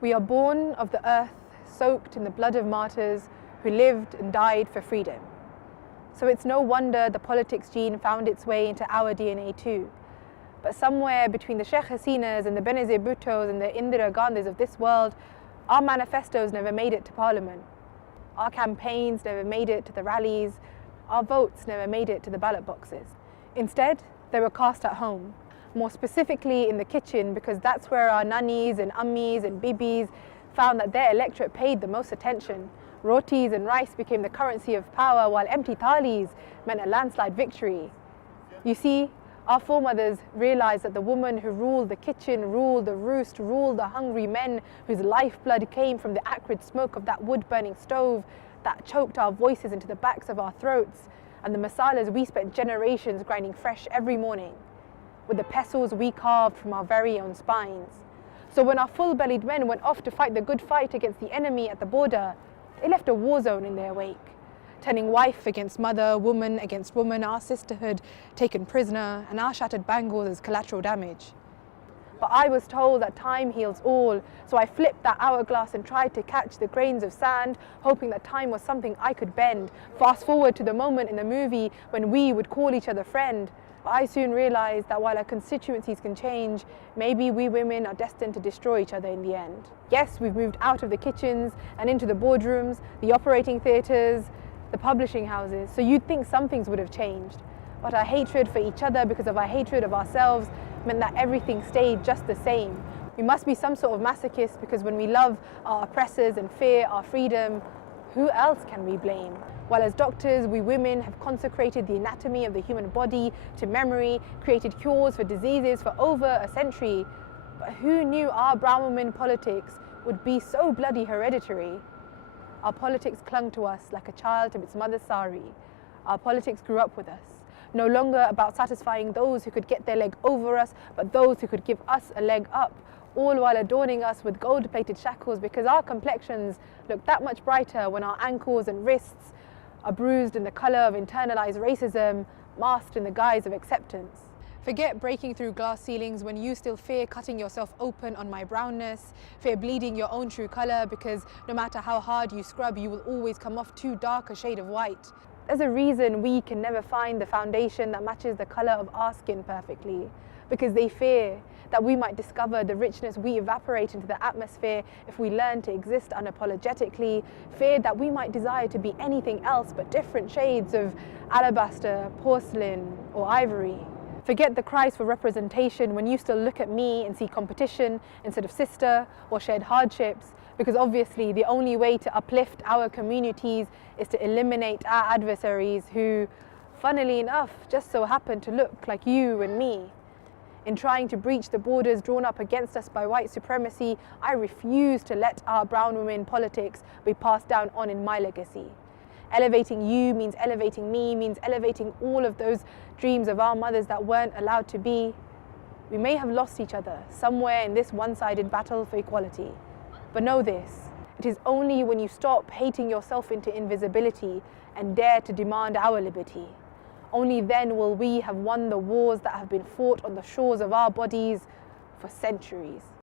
We are born of the earth, soaked in the blood of martyrs who lived and died for freedom. So it's no wonder the politics gene found its way into our DNA too. But somewhere between the Sheikh Hasinas and the Benazir Bhuttos and the Indira Gandhis of this world, our manifestos never made it to Parliament. Our campaigns never made it to the rallies. Our votes never made it to the ballot boxes. Instead, they were cast at home, more specifically in the kitchen, because that's where our nannies and ammis and bibis found that their electorate paid the most attention. Rotis and rice became the currency of power, while empty thalis meant a landslide victory. You see, our foremothers realized that the woman who ruled the kitchen, ruled the roost, ruled the hungry men whose lifeblood came from the acrid smoke of that wood-burning stove that choked our voices into the backs of our throats, and the masalas we spent generations grinding fresh every morning, with the pestles we carved from our very own spines. So when our full-bellied men went off to fight the good fight against the enemy at the border, they left a war zone in their wake, turning wife against mother, woman against woman, our sisterhood taken prisoner, and our shattered bangles as collateral damage. But I was told that time heals all, so I flipped that hourglass and tried to catch the grains of sand, hoping that time was something I could bend. Fast forward to the moment in the movie when we would call each other friend. But I soon realized that while our constituencies can change, maybe we women are destined to destroy each other in the end. Yes, we've moved out of the kitchens and into the boardrooms, the operating theatres, the publishing houses, so you'd think some things would have changed. But our hatred for each other because of our hatred of ourselves meant that everything stayed just the same. We must be some sort of masochist, because when we love our oppressors and fear our freedom, who else can we blame? While as doctors, we women have consecrated the anatomy of the human body to memory, created cures for diseases for over a century. But who knew our brown women politics would be so bloody hereditary? Our politics clung to us like a child to its mother's sari. Our politics grew up with us, no longer about satisfying those who could get their leg over us, but those who could give us a leg up, all while adorning us with gold-plated shackles, because our complexions look that much brighter when our ankles and wrists are bruised in the colour of internalized racism, masked in the guise of acceptance. Forget breaking through glass ceilings when you still fear cutting yourself open on my brownness, fear bleeding your own true colour, because no matter how hard you scrub, you will always come off too dark a shade of white. There's a reason we can never find the foundation that matches the colour of our skin perfectly, because they fear that we might discover the richness we evaporate into the atmosphere if we learn to exist unapologetically, fear that we might desire to be anything else but different shades of alabaster, porcelain, or ivory. Forget the cries for representation when you still look at me and see competition instead of sister or shared hardships, because obviously the only way to uplift our communities is to eliminate our adversaries who, funnily enough, just so happen to look like you and me. In trying to breach the borders drawn up against us by white supremacy, I refuse to let our brown women politics be passed down on in my legacy. Elevating you means elevating me, means elevating all of those dreams of our mothers that weren't allowed to be. We may have lost each other somewhere in this one-sided battle for equality. But know this, it is only when you stop hating yourself into invisibility and dare to demand our liberty. Only then will we have won the wars that have been fought on the shores of our bodies for centuries.